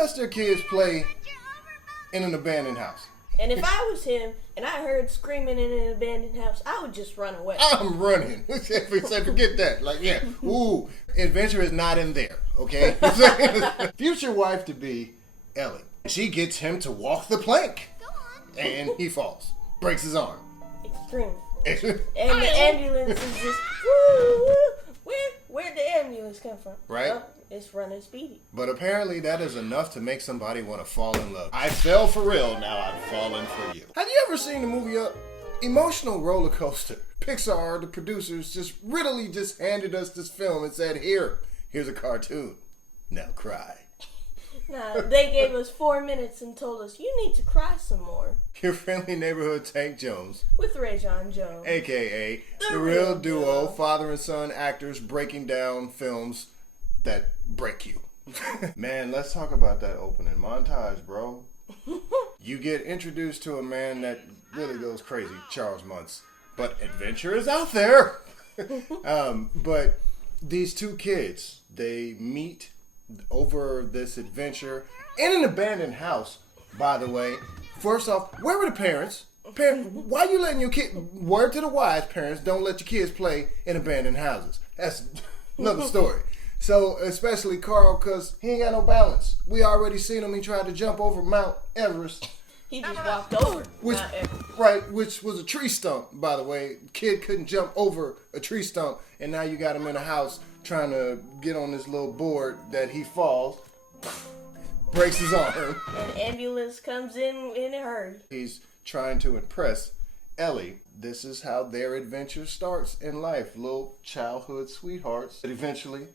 lets their kids play in an abandoned house? And if I was him and I heard screaming in an abandoned house, I would just run away. I'm running. Forget that. Like, yeah, ooh, adventure is not in there, okay? Future wife to be Ellie. She gets him to walk the plank, and he falls, breaks his arm. Extreme. And the ambulance is just, woo, woo. Where'd the ambulance come from? Right. Well, it's running speedy. But apparently that is enough to make somebody want to fall in love. I fell for real, now I'm falling for you. Have you ever seen the movie Up? Emotional roller coaster. Pixar, the producers, just handed us this film and said, here's a cartoon. Now cry. Nah, they gave us 4 minutes and told us, you need to cry some more. Your friendly neighborhood Tank Jones. With Raejon Jones. A.K.A. the real duo, father and son actors breaking down films that break you. Man, let's talk about that opening montage, bro. You get introduced to a man that really goes crazy, Charles Muntz. But adventure is out there. But these two kids, they meet over this adventure in an abandoned house, by the way. First off, where were the parents? Why are you letting your kid, word to the wise parents, don't let your kids play in abandoned houses. That's another story. So, especially Carl, because he ain't got no balance. We already seen him. He tried to jump over Mount Everest. He just walked over Mount Everest. Right, which was a tree stump, by the way. Kid couldn't jump over a tree stump, and now you got him in a house trying to get on this little board that he falls, breaks his arm. An ambulance comes in a hurry. He's trying to impress Ellie. This is how their adventure starts in life. Little childhood sweethearts that eventually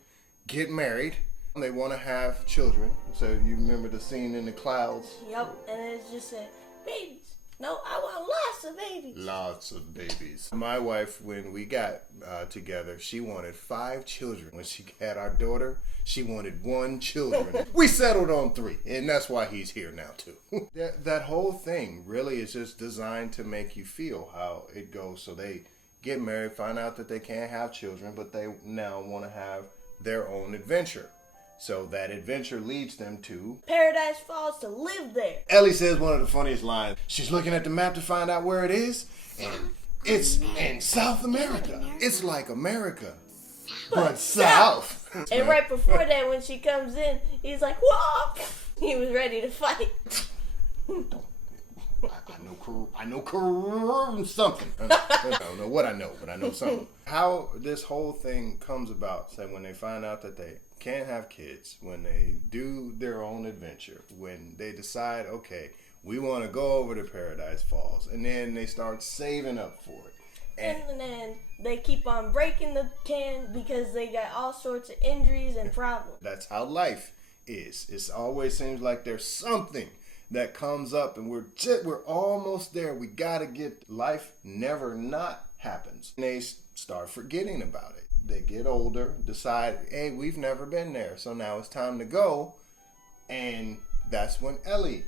get married. They want to have children. So you remember the scene in the clouds? Yep, and it just said, babies. No, I want lots of babies. Lots of babies. My wife, when we got together, she wanted 5 children. When she had our daughter, she wanted 1 children. We settled on 3, and that's why he's here now, too. That whole thing really is just designed to make you feel how it goes. So they get married, find out that they can't have children, but they now want to have their own adventure. So that adventure leads them to Paradise Falls to live there. Ellie says one of the funniest lines. She's looking at the map to find out where it is, and it's in South America. It's like America, but South. And right before that, when she comes in, he's like, whoa! He was ready to fight. I know something. I don't know what I know, but I know something. How this whole thing comes about, say when they find out that they can't have kids, when they do their own adventure, when they decide, okay, we want to go over to Paradise Falls, and then they start saving up for it. And then they keep on breaking the can because they got all sorts of injuries and problems. That's how life is. It always seems like there's something that comes up, and we're almost there. We gotta get, life never not happens. And they start forgetting about it. They get older, decide, hey, we've never been there, so now it's time to go. And that's when Ellie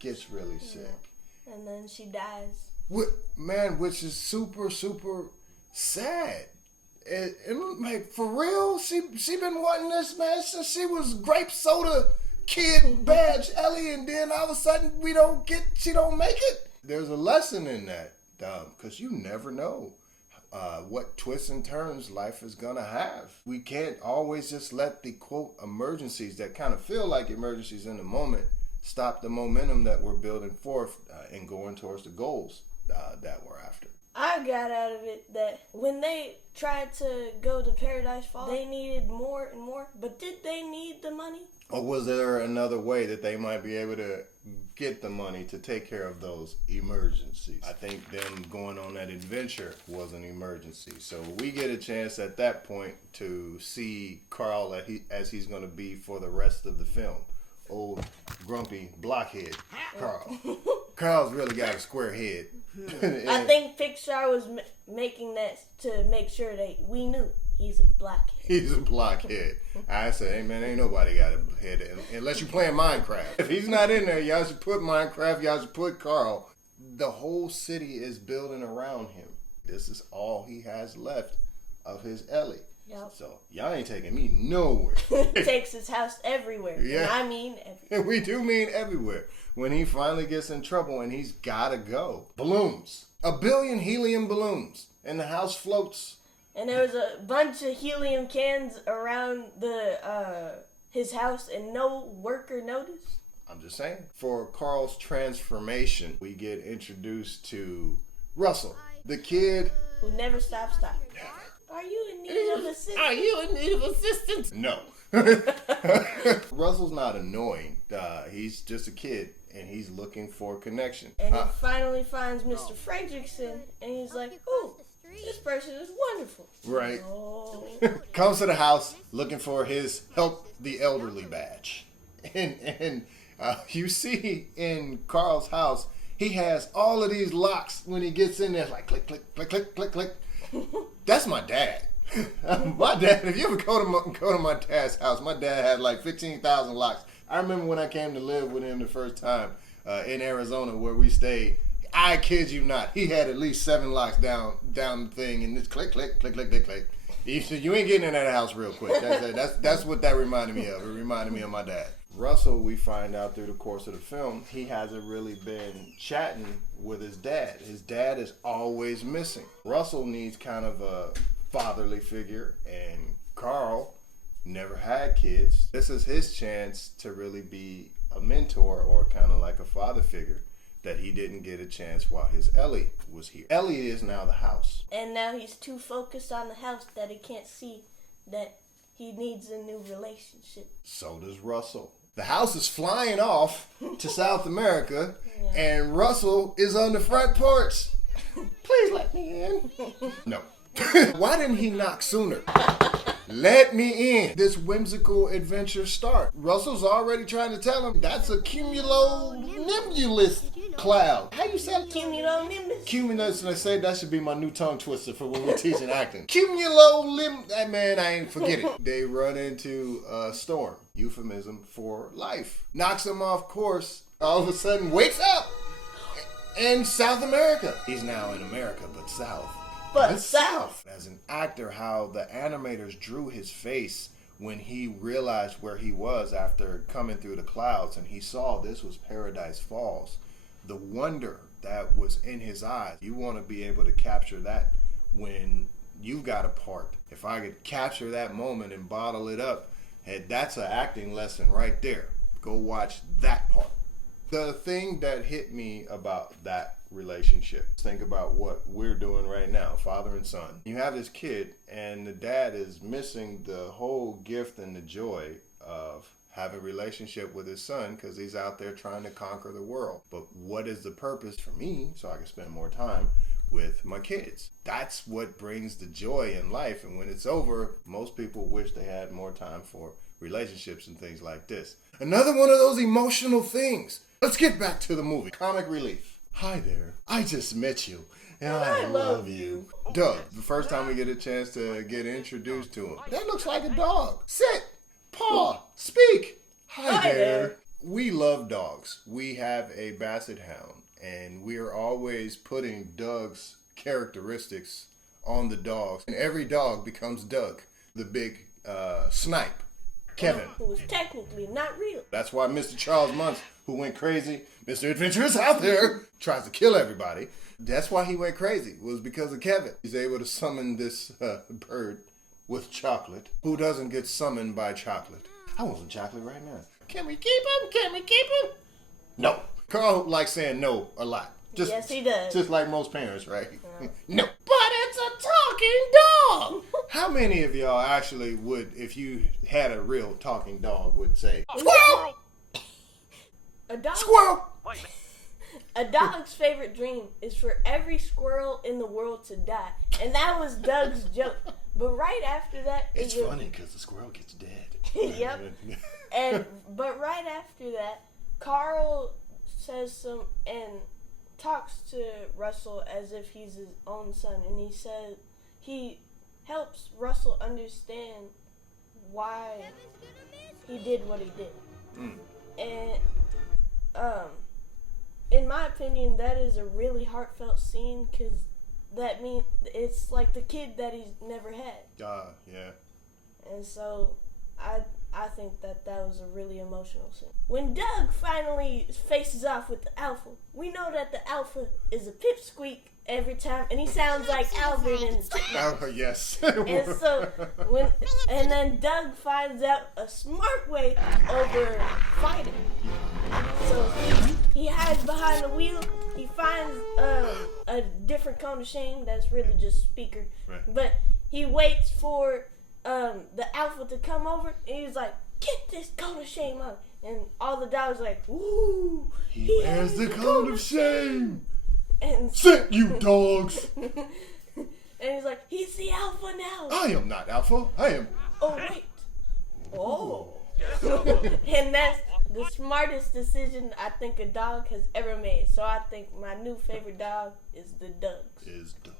gets really sick. And then she dies. Man, which is super, super sad. And like, for real, she been wanting this, man, since she was grape soda kid badge Ellie, and then all of a sudden she don't make it. There's a lesson in that, because you never know what twists and turns life is gonna have. We can't always just let the quote emergencies that kind of feel like emergencies in the moment stop the momentum that we're building forth and going towards the goals that we're after. I got out of it that when they tried to go to Paradise Falls, they needed more and more, but did they need the money? Or was there another way that they might be able to get the money to take care of those emergencies? I think them going on that adventure was an emergency. So we get a chance at that point to see Carl as he's going to be for the rest of the film. Old grumpy blockhead Carl. Carl's really got a square head. I think Pixar was making that to make sure that we knew. He's a blockhead. He's a blockhead. I say, hey man, ain't nobody got a head unless you're playing Minecraft. If he's not in there, y'all should put Minecraft, y'all should put Carl. The whole city is building around him. This is all he has left of his Ellie. Yep. So y'all ain't taking me nowhere. He takes his house everywhere. Yeah. And I mean everywhere. We do mean everywhere. When he finally gets in trouble and he's gotta go. Balloons. 1 billion helium balloons. And the house floats. And there was a bunch of helium cans around his house and no worker noticed. I'm just saying. For Carl's transformation, we get introduced to Russell, the kid who never stops talking. Are you in need of assistance? Are you in need of assistance? No. Russell's not annoying. He's just a kid, and he's looking for connection. And he finally finds Mr. Fredrickson, and he's like, ooh, this person is wonderful. Right. Oh. Comes to the house looking for his help the elderly badge. And you see in Carl's house, he has all of these locks when he gets in there. It's like click, click, click, click, click, click. That's my dad. My dad, if you ever go to my dad's house, my dad had like 15,000 locks. I remember when I came to live with him the first time in Arizona where we stayed. I kid you not, he had at least 7 locks down the thing, and this click, click, click, click, click, click. You ain't getting in that house real quick. That's what that reminded me of. It reminded me of my dad. Russell, we find out through the course of the film, he hasn't really been chatting with his dad. His dad is always missing. Russell needs kind of a fatherly figure, and Carl never had kids. This is his chance to really be a mentor or kind of like a father figure that he didn't get a chance while his Ellie was here. Ellie is now the house. And now he's too focused on the house that he can't see that he needs a new relationship. So does Russell. The house is flying off to South America, and Russell is on the front porch. Please let me in. No. Why didn't he knock sooner? Let me in. This whimsical adventure start. Russell's already trying to tell him that's a cumulonimbus cloud. How you say it? Cumulonimbus. Cumulus, I say that should be my new tongue twister for when we're teaching acting. Man, I ain't forget it. They run into a storm. Euphemism for life. Knocks him off course. All of a sudden wakes up in South America. He's now in America, but South. But South. As an actor, how the animators drew his face when he realized where he was after coming through the clouds and he saw this was Paradise Falls. The wonder that was in his eyes. You want to be able to capture that when you've got a part. If I could capture that moment and bottle it up, hey, that's an acting lesson right there. Go watch that part. The thing that hit me about that relationship, think about what we're doing right now, father and son. You have this kid and the dad is missing the whole gift and the joy of having a relationship with his son because he's out there trying to conquer the world. But what is the purpose for me so I can spend more time with my kids? That's what brings the joy in life. And when it's over, most people wish they had more time for relationships and things like this. Another one of those emotional things. Let's get back to the movie. Comic relief. Hi there. I just met you. And I love you. Doug, the first time we get a chance to get introduced to him. That looks like a dog. Sit. Paw. Speak. Hi there. We love dogs. We have a basset hound. And we are always putting Doug's characteristics on the dogs. And every dog becomes Doug. The big snipe. Kevin. Who was technically not real. That's why Mr. Charles Muntz, who went crazy, Mr. Adventurous out there, tries to kill everybody. That's why he went crazy, was because of Kevin. He's able to summon this bird with chocolate. Who doesn't get summoned by chocolate? I want some chocolate right now. Can we keep him? Can we keep him? No. Carl likes saying no a lot. Yes, he does. Just like most parents, right? No. But it's a talking dog. How many of y'all actually would, if you had a real talking dog, would say, squirrel! A dog. Squirrel! A dog's favorite dream is for every squirrel in the world to die. And that was Doug's joke. But right after that... It's funny because the squirrel gets dead. Yep. But right after that, Carl says talks to Russell as if he's his own son, and he says he helps Russell understand why he did what he did. And in my opinion, that is a really heartfelt scene because that means it's like the kid that he's never had. Yeah. And so I think that was a really emotional scene. When Doug finally faces off with the alpha, we know that the alpha is a pipsqueak every time, and he sounds like Albert in the Alpha, yes. And so and then Doug finds out a smart way over fighting. So he hides behind the wheel. He finds a different cone of shame that's really just speaker. Right. But he waits for the alpha to come over, and he's like, "Get this cone of shame on!" And all the dogs are like, "Ooh, he wears the cone of shame." And sit, you dogs. And he's like, "He's the alpha now." I am not alpha. I am. Oh wait. Oh. And that's the smartest decision I think a dog has ever made. So I think my new favorite dog is the Doug's. Is Doug.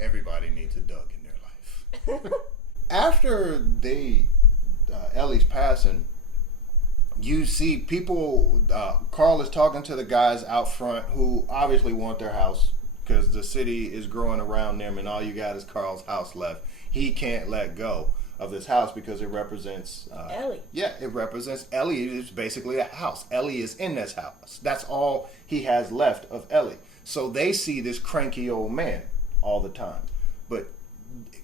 Everybody needs a Doug in their life. After Ellie's passing, you see people, Carl is talking to the guys out front who obviously want their house because the city is growing around them and all you got is Carl's house left. He can't let go of this house because it represents Ellie. Yeah, it represents Ellie. It's basically a house. Ellie is in this house. That's all he has left of Ellie. So they see this cranky old man all the time. But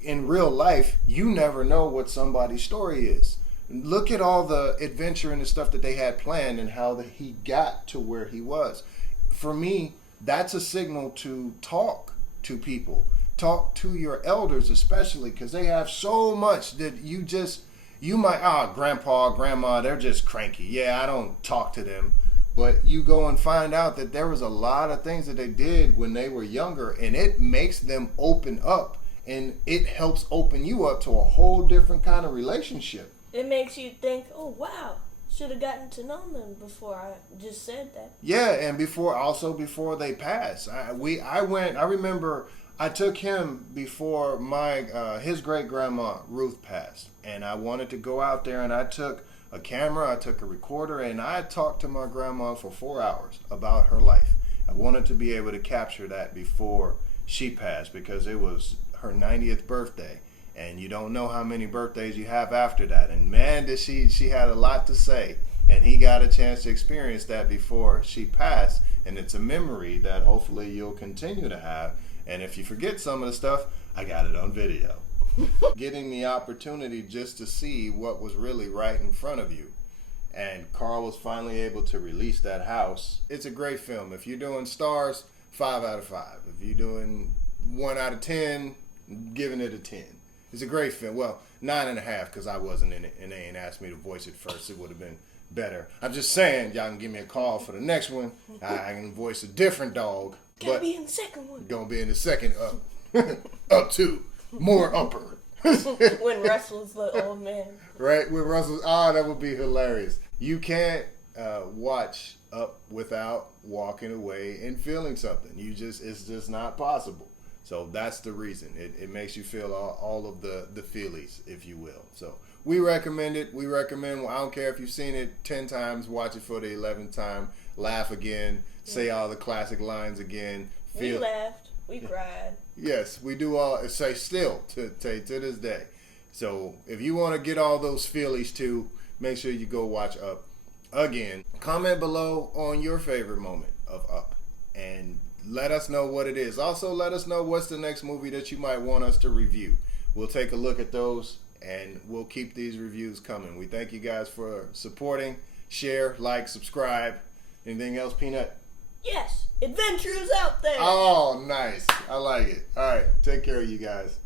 in real life, you never know what somebody's story is. Look at all the adventure and the stuff that they had planned and how he got to where he was. For me, that's a signal to talk to people. Talk to your elders especially, because they have so much that you might, grandpa, grandma, they're just cranky. Yeah, I don't talk to them. But you go and find out that there was a lot of things that they did when they were younger, and it makes them open up, and it helps open you up to a whole different kind of relationship. It makes you think, oh wow, should have gotten to know them before I just said that. Yeah, and before they pass. I remember I took him before his great grandma Ruth passed, and I wanted to go out there, and I took a camera, I took a recorder, and I talked to my grandma for 4 hours about her life. I wanted to be able to capture that before she passed because it was her 90th birthday. And you don't know how many birthdays you have after that. And man, did she had a lot to say. And he got a chance to experience that before she passed. And it's a memory that hopefully you'll continue to have. And if you forget some of the stuff, I got it on video. Getting the opportunity just to see what was really right in front of you. And Carl was finally able to release that house. It's a great film. If you're doing stars, 5 out of 5. If you're doing 1 out of 10, giving it a 10. It's a great film. Well, 9.5 because I wasn't in it and they ain't asked me to voice it first. It would have been better. I'm just saying, y'all can give me a call for the next one. I can voice a different dog. Gotta be in the second one. Gonna be in the second up. Up 2. More upper. When Russell's the old man. Right? When Russell's, that would be hilarious. You can't watch Up without walking away and feeling something. It's just not possible. So that's the reason. It makes you feel all of the feelies, if you will. So we recommend it. We recommend, I don't care if you've seen it 10 times, watch it for the 11th time, laugh again, say all the classic lines again. We laughed. We cried. Yes, we do all, say still to this day. So if you want to get all those feelies too, make sure you go watch Up again. Comment below on your favorite moment of Up and let us know what it is. Also, let us know what's the next movie that you might want us to review. We'll take a look at those, and we'll keep these reviews coming. We thank you guys for supporting. Share, like, subscribe. Anything else, Peanut? Yes, adventures out there. Oh, nice. I like it. All right, take care of you guys.